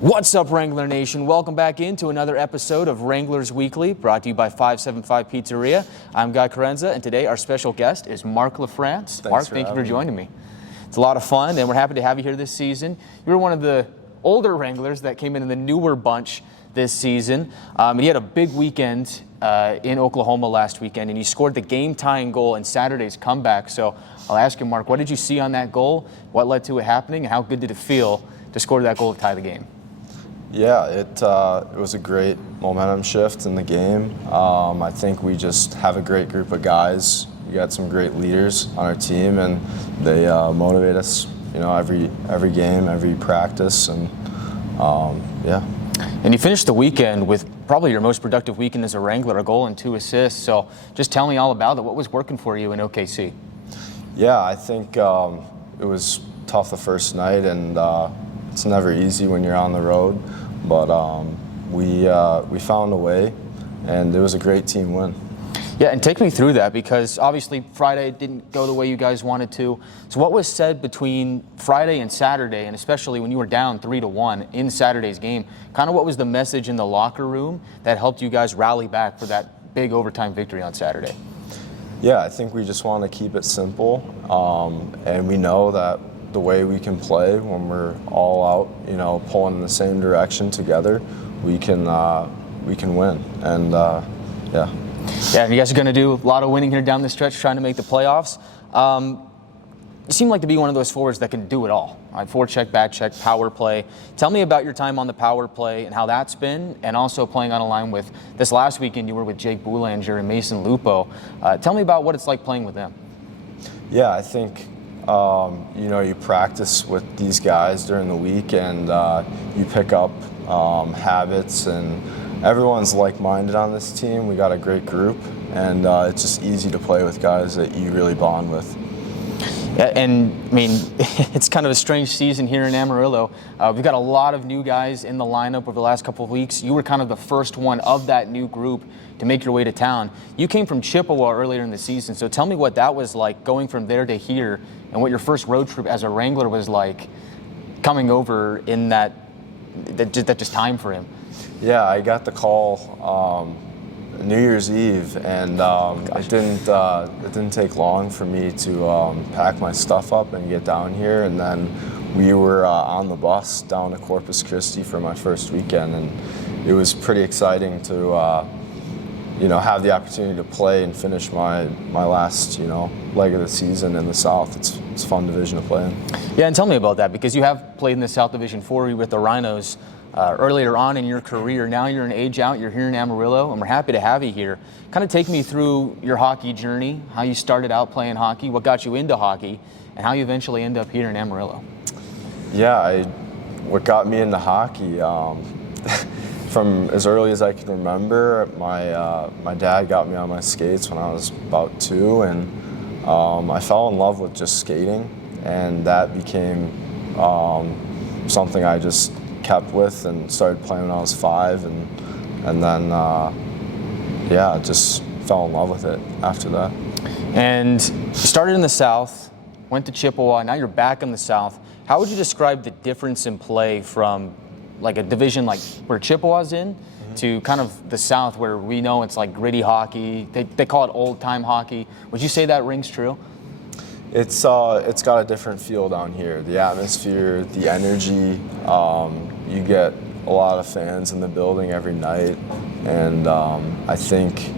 What's up, Wrangler Nation? Welcome back into another episode of Wranglers Weekly, brought to you by 575 Pizzeria. I'm Guy Carenza, and today our special guest is Marc LaFrance. Marc, thank you for joining me. It's a lot of fun, and we're happy to have you here this season. You were one of the older Wranglers that came in the newer bunch this season. And you had a big weekend in Oklahoma last weekend, and you scored the game-tying goal in Saturday's comeback. So I'll ask you, Marc, what did you see on that goal? What led to it happening, and how good did it feel to score that goal to tie the game? Yeah, it was a great momentum shift in the game. I think we just have a great group of guys. We got some great leaders on our team, and they motivate us, every game, every practice, and yeah. And you finished the weekend with probably your most productive weekend as a Wrangler, a goal and 2 assists. So just tell me all about it. What was working for you in OKC? Yeah, I think it was tough the first night, and it's never easy when you're on the road, but we found a way, and it was a great team win. Yeah, and take me through that, because obviously Friday didn't go the way you guys wanted to. So what was said between Friday and Saturday, and especially when you were down 3-1 in Saturday's game, kind of what was the message in the locker room that helped you guys rally back for that big overtime victory on Saturday? Yeah, I think we just want to keep it simple, and we know that the way we can play when we're all out, pulling in the same direction together, we can win, and yeah. Yeah, and you guys are going to do a lot of winning here down the stretch, trying to make the playoffs. You seem like to be one of those forwards that can do it all. Right? Forecheck, back check, power play. Tell me about your time on the power play and how that's been, and also playing on a line with, this last weekend you were with Jake Boulanger and Mason Lupo. Tell me about what it's like playing with them. Yeah, I think you practice with these guys during the week, and you pick up habits, and everyone's like-minded on this team. We got a great group, and it's just easy to play with guys that you really bond with. Yeah, and I mean, it's kind of a strange season here in Amarillo. We've got a lot of new guys in the lineup over the last couple of weeks. You were kind of the first one of that new group to make your way to town. You came from Chippewa earlier in the season, so tell me what that was like, going from there to here, and what your first road trip as a Wrangler was like, coming over in that just time frame. Yeah, I got the call New Year's Eve, and it didn't take long for me to pack my stuff up and get down here, and then we were on the bus down to Corpus Christi for my first weekend, and it was pretty exciting to have the opportunity to play and finish my last leg of the season in the South. It's a fun division to play in. Yeah, and tell me about that, because you have played in the South Division 4 with the Rhinos earlier on in your career. Now you're an age out, you're here in Amarillo, and we're happy to have you here. Kind of take me through your hockey journey, how you started out playing hockey, what got you into hockey, and how you eventually end up here in Amarillo. Yeah, what got me into hockey, from as early as I can remember, my dad got me on my skates when I was about 2, and I fell in love with just skating, and that became something I just kept with and started playing when I was 5, and then just fell in love with it after that. And you started in the South, went to Chippewa, now you're back in the South. How would you describe the difference in play from like a division like where Chippewa's in to kind of the South, where we know it's like gritty hockey? They call it old-time hockey. Would you say that rings true? It's got a different feel down here. The atmosphere, the energy. You get a lot of fans in the building every night, and I think,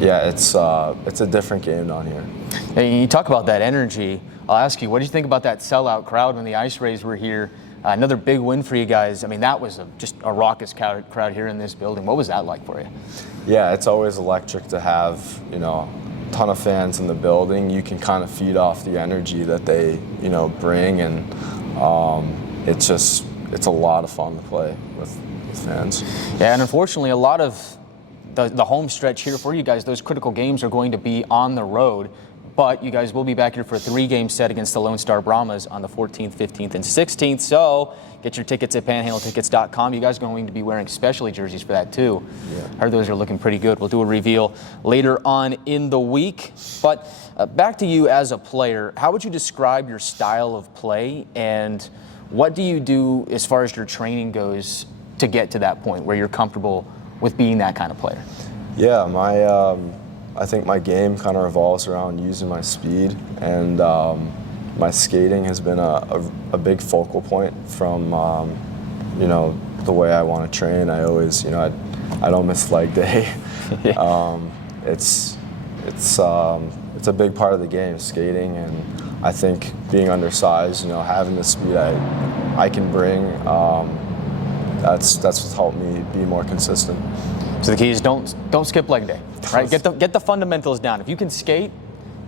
it's a different game down here. Hey, you talk about that energy. I'll ask you, what did you think about that sellout crowd when the Ice Rays were here? Another big win for you guys. I mean, that was just a raucous crowd here in this building. What was that like for you? Yeah, it's always electric to have, ton of fans in the building. You can kind of feed off the energy that they bring, and it's a lot of fun to play with fans. Yeah, and unfortunately a lot of the home stretch here for you guys, those critical games are going to be on the road, but you guys will be back here for a 3-game set against the Lone Star Brahmas on the 14th, 15th, and 16th. So get your tickets at panhandletickets.com. You guys are going to be wearing specialty jerseys for that too. Yeah. I heard those are looking pretty good. We'll do a reveal later on in the week. But back to you as a player, how would you describe your style of play, and What do you do as far as your training goes to get to that point where you're comfortable with being that kind of player? Yeah, I think my game kind of revolves around using my speed, and my skating has been a big focal point from the way I want to train. I always, I don't miss leg day. Yeah. It's a big part of the game, skating, and I think being undersized, having the speed I can bring, that's what's helped me be more consistent. So the key is don't skip leg day, right? Get the fundamentals down. If you can skate,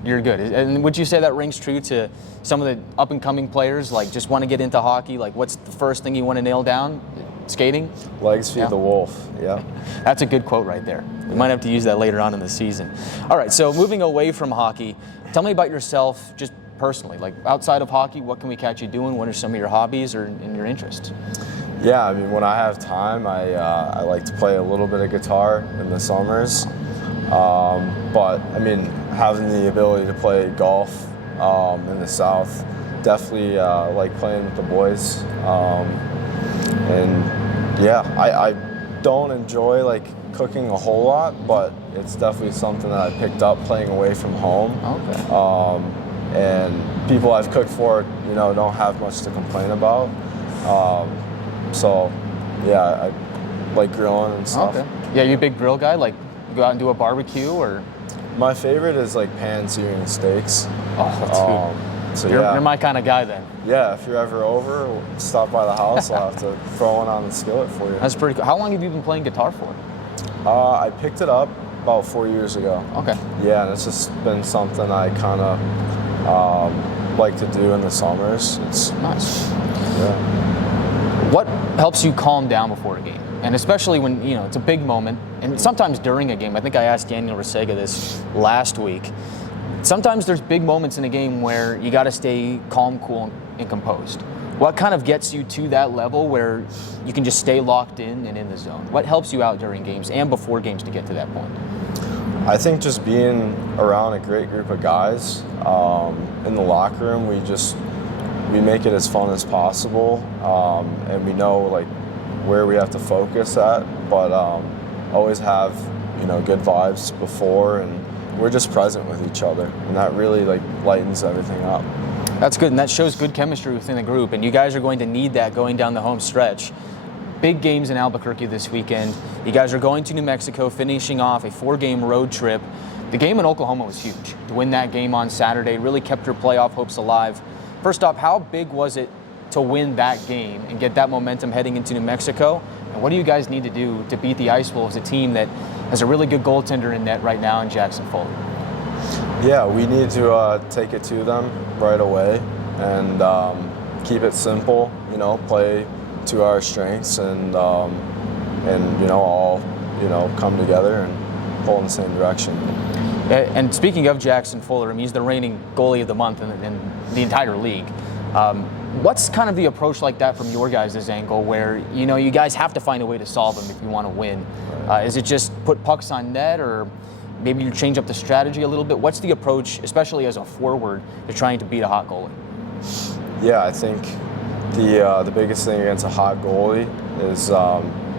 you're good. And would you say that rings true to some of the up-and-coming players, like just want to get into hockey? Like, what's the first thing you want to nail down? Skating? Legs feed the wolf, yeah. That's a good quote right there. We might have to use that later on in the season. All right, so moving away from hockey, tell me about yourself just personally. Like, outside of hockey, what can we catch you doing? What are some of your hobbies or in your interests? Yeah, I mean, when I have time, I like to play a little bit of guitar in the summers. But, I mean, having the ability to play golf in the South, definitely like playing with the boys. And, yeah, I don't enjoy, like, cooking a whole lot, but it's definitely something that I picked up playing away from home. Okay. And people I've cooked for, don't have much to complain about. So, yeah, I like grilling and stuff. Okay. Yeah, you a big grill guy? Like, go out and do a barbecue, or? My favorite is like pan searing steaks. Oh, dude. So You're my kind of guy then. Yeah, if you're ever over, stop by the house. I'll have to throw one on the skillet for you. That's pretty cool. How long have you been playing guitar for? I picked it up about 4 years ago. Okay. Yeah, and it's just been something I kind of like to do in the summers. It's nice. Yeah. What helps you calm down before a game? And especially when, it's a big moment, and sometimes during a game. I think I asked Daniel Resega this last week. Sometimes there's big moments in a game where you got to stay calm, cool, and composed. What kind of gets you to that level where you can just stay locked in and in the zone? What helps you out during games and before games to get to that point? I think just being around a great group of guys. In the locker room, we make it as fun as possible, and we know like where we have to focus at, but always have good vibes before, and we're just present with each other, and that really like lightens everything up. That's good, and that shows good chemistry within the group, and you guys are going to need that going down the home stretch. Big games in Albuquerque this weekend. You guys are going to New Mexico, finishing off a 4-game road trip. The game in Oklahoma was huge. To win that game on Saturday really kept your playoff hopes alive. First off, how big was it to win that game and get that momentum heading into New Mexico? And what do you guys need to do to beat the Ice Wolves, a team that has a really good goaltender in net right now in Jackson Foley? Yeah, we need to take it to them right away and keep it simple. Play to our strengths and all come together and pull in the same direction. And speaking of Jackson Fuller, he's the reigning goalie of the month in the entire league. What's kind of the approach like that from your guys' angle where, you guys have to find a way to solve them if you want to win? Is it just put pucks on net, or maybe you change up the strategy a little bit? What's the approach, especially as a forward, to trying to beat a hot goalie? Yeah, I think the biggest thing against a hot goalie is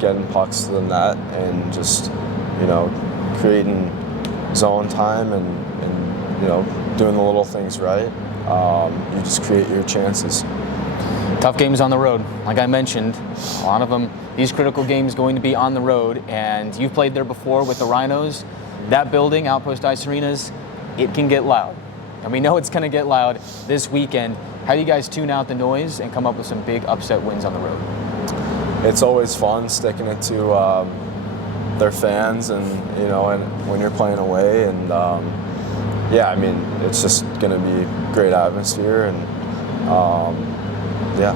getting pucks to the net and just, creating zone time and doing the little things right. You just create your chances. Tough games on the road. Like I mentioned, a lot of them, these critical games going to be on the road, and you've played there before with the Rhinos. That building, Outpost Ice Arenas, it can get loud. And we know it's going to get loud this weekend. How do you guys tune out the noise and come up with some big upset wins on the road? It's always fun sticking it to their fans, and and when you're playing away, and yeah, I mean, it's just going to be great atmosphere, and yeah.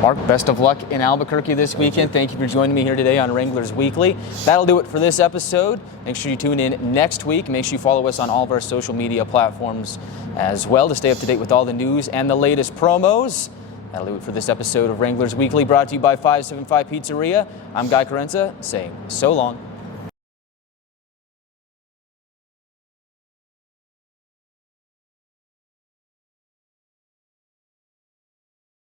Marc, best of luck in Albuquerque this weekend. Thank you for joining me here today on Wranglers Weekly. That'll do it for this episode. Make sure you tune in next week. Make sure you follow us on all of our social media platforms as well to stay up to date with all the news and the latest promos. That'll do it for this episode of Wranglers Weekly, brought to you by 575 Pizzeria. I'm Guy Carenza, saying so long.